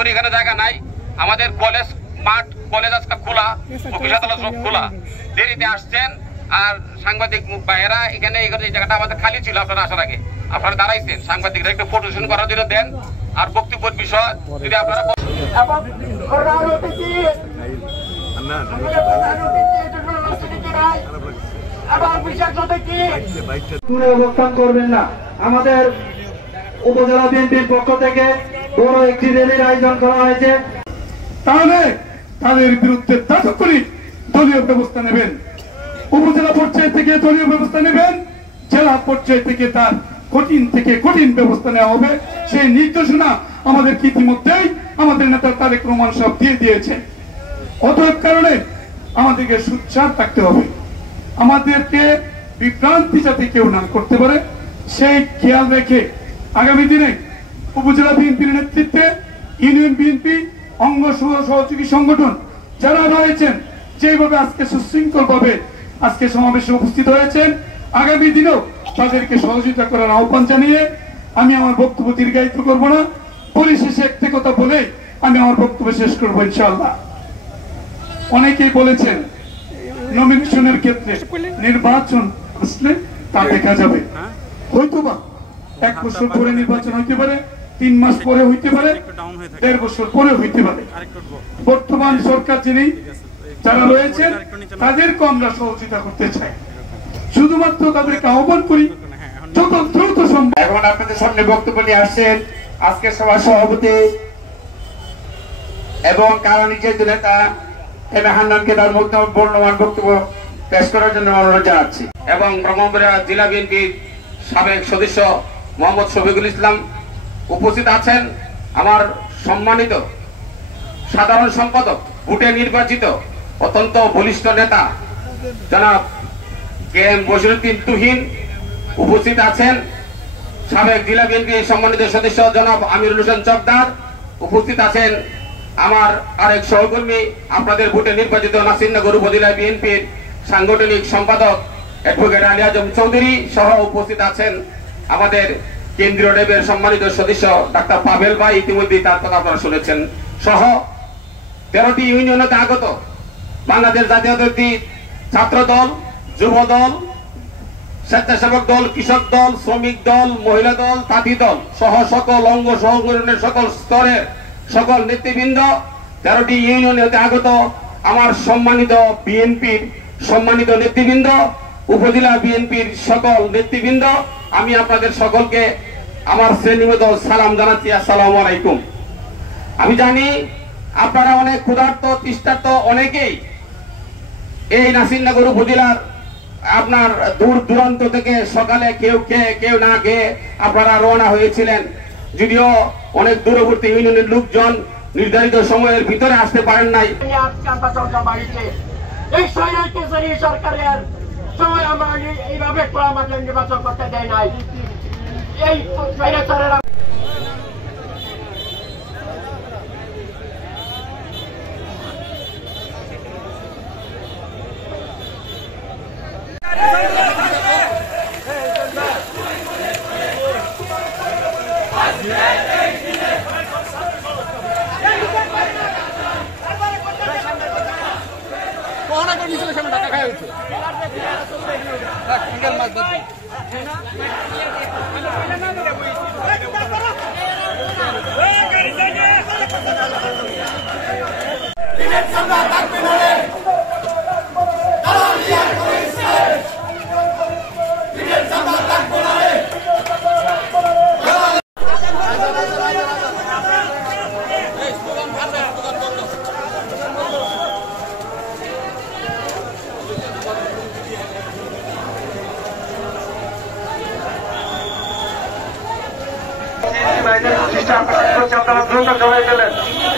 করি এখানে জায়গা নাই। আমাদের কলেজ মাঠ, কলেজ আজকে খোলা, অফিস আদালত সব খোলা। দেরিতে আসছেন আর সাংবাদিক ভাইয়েরা এখানে এই জায়গাটা আমাদের খালি ছিল আপনারা আসার আগে। আপনারা দাঁড়াইছেন, সাংবাদিকরা একটু ফটোশুট করার জন্য দেন। আর বক্তব্যের বিষয় যদি আপনারা অবস্থান করবেন না। আমাদের উপজেলা বিএনপির পক্ষ থেকে বড় একটি র্যালির আয়োজন করা হয়েছে। তাহলে তাদের বিরুদ্ধে তাৎক্ষণিক দলীয় ব্যবস্থা নেবেন। উপজেলা পর্যায় থেকে দলীয় ব্যবস্থা নেবেন, জেলা পর্যায় থেকে তার কঠিন থেকে কঠিন ব্যবস্থা নেওয়া হবে। সেই নির্দেশনা আমাদের ইতিমধ্যেই আমাদের নেতা তারেক রহমান সাহেব দিয়ে দিয়েছে। অতএব কারণে আমাদেরকে সোচ্চার থাকতে হবে। আমাদেরকে বিভ্রান্তি যাতে কেউ না করতে পারে সেই খেয়াল রেখে আগামী দিনে উপজেলা বিএনপির নেতৃত্বে ইউনিয়ন বিএনপি অঙ্গ সহযোগী সংগঠন যারা রয়েছেন, যেভাবে আজকে সুশৃঙ্খল ভাবে আজকে সমাবেশে উপস্থিত হয়েছেন, আগামী দিনেও তাদেরকে সহযোগিতা করার আহ্বান জানিয়ে আমি আমার বক্তব্য দীর্ঘায়িত করব না। পরিশেষে একটি কথা বলে আমি আমার বক্তব্য শেষ করবো ইনশাআল্লাহ। অনেকেই বলেছেন নমিনেশনের ক্ষেত্রে নির্বাচন আসলে তা দেখা যাবে, হয়তোবা 1 বছর পরে নির্বাচন হইতে পারে, 3 মাস পরে হইতে পারে, 1.5 বছর পরে হইতে পারে। বর্তমান সরকার যিনি যারা রয়েছেন তাদেরকে আমরা সহযোগিতা করতে চাই, শুধুমাত্র তাদেরকে আহ্বান করি যত দ্রুত সম্ভব। এখন আপনাদের সামনে বক্তব্য নিয়ে আসছেন আজকের সভার সভাপতি এবং কারা নির্যাতিত নেতা এম এ হান্নানকে তার মূল্যবান বক্তব্য পেশ করার জন্য অনুরোধ জানাচ্ছি। এবং ব্রহ্মপুরা জেলা বিএনপির সাবেক সদস্য মোহাম্মদ শফিকুল ইসলাম উপস্থিত আছেন। আমার সম্মানিত সাধারণ সম্পাদক, ভোটে নির্বাচিত অত্যন্ত বলিষ্ঠ নেতা জনাব কে এম বশিরউদ্দিন তুহিন উপস্থিত আছেন। সাবেক জেলা বিএনপির সম্মানিত সদস্য জনাব আমিরুল হোসেন চকদার উপস্থিত আছেন। আমার আরেক সহকর্মী আপনাদের ভোটে নির্বাচিত নাসিরনগর উপজেলা বিএনপির সাংগঠনিক সম্পাদক অ্যাডভোকেট আলী আজম চৌধুরী সহ উপস্থিত আছেন। আমাদের কেন্দ্রীয় ডেবের সম্মানিত সদস্য ডাক্তার পাভেল ভাই, ইতিমধ্যেই তার কথা আপনারা শুনেছেন, সহ 13টি ইউনিয়নতে আগত বাংলাদেশ জাতীয়তাবাদী ছাত্র দল, যুব দল, স্বেচ্ছাসেবক দল, কৃষক দল, শ্রমিক দল, মহিলা দল, তাঁতি দল সহ সকল অঙ্গ সংগঠনের সকল স্তরের সকল নেতৃবৃন্দ, 13টি ইউনিয়নে আগত আমার সম্মানিত বিএনপির সম্মানিত নেতৃবৃন্দ, উপজেলা বিএনপির সকল নেতৃবৃন্দ, আমি আপনাদের সকলকে আমার শ্রেণীমত সালাম জানাচ্ছি। আসসালামু আলাইকুম। আমি জানি আপনারা অনেক ক্ষুধার্ত তৃষ্ণার্ত, অনেকেই এই নাসিরনগর উপজেলার আপনার দূর দূরান্ত থেকে সকালে কেউ খেয়ে কেউ না খেয়ে আপনারা রওনা হয়েছিলেন। যদিও অনেক দূরবর্তী ইউনিয়নের লোকজন নির্ধারিত সময়ের ভিতরে আসতে পারেন নাই। এই সরকারের সময় আমরা এইভাবে আমাদের নির্বাচন করতে দেয় নাই। এই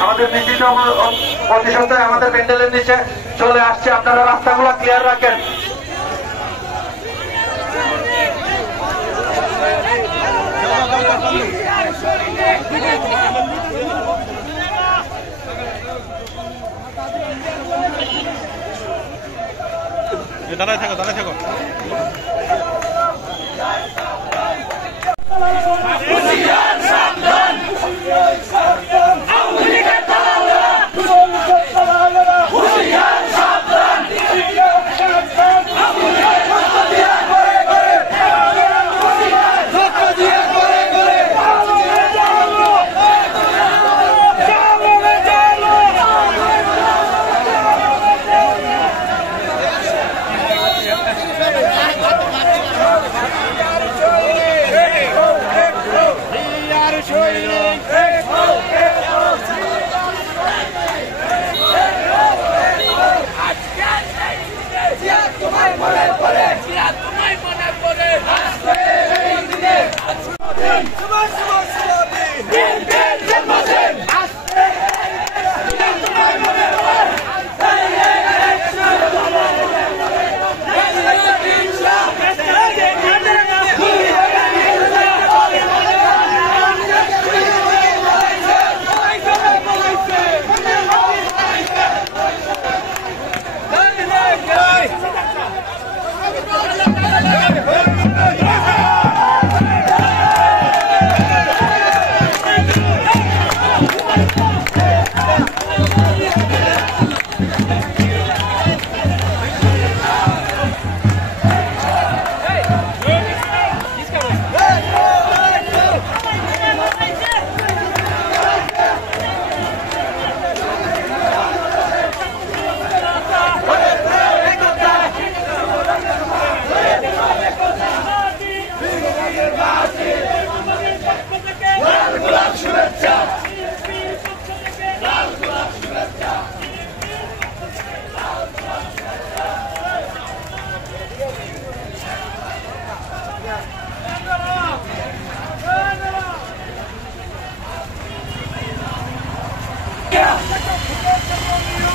আমাদের মিছিল প্রতি সপ্তাহে আমাদের প্যান্ডেলের নিচে চলে আসছে, আপনারা রাস্তাগুলো ক্লিয়ার রাখেন। দাঁড়ায় থাকো, দাঁড়ায় থাকো। সাবধান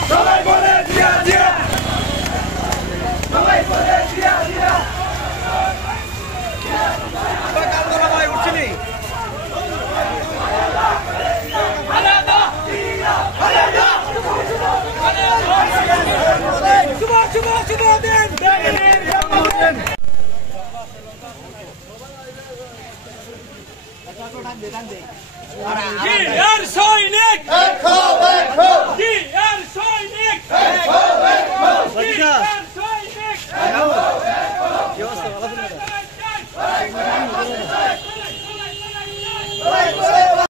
সবাই বলে জিয়া জিয়া, সবাই বলে জিয়া জিয়া। সৈনিক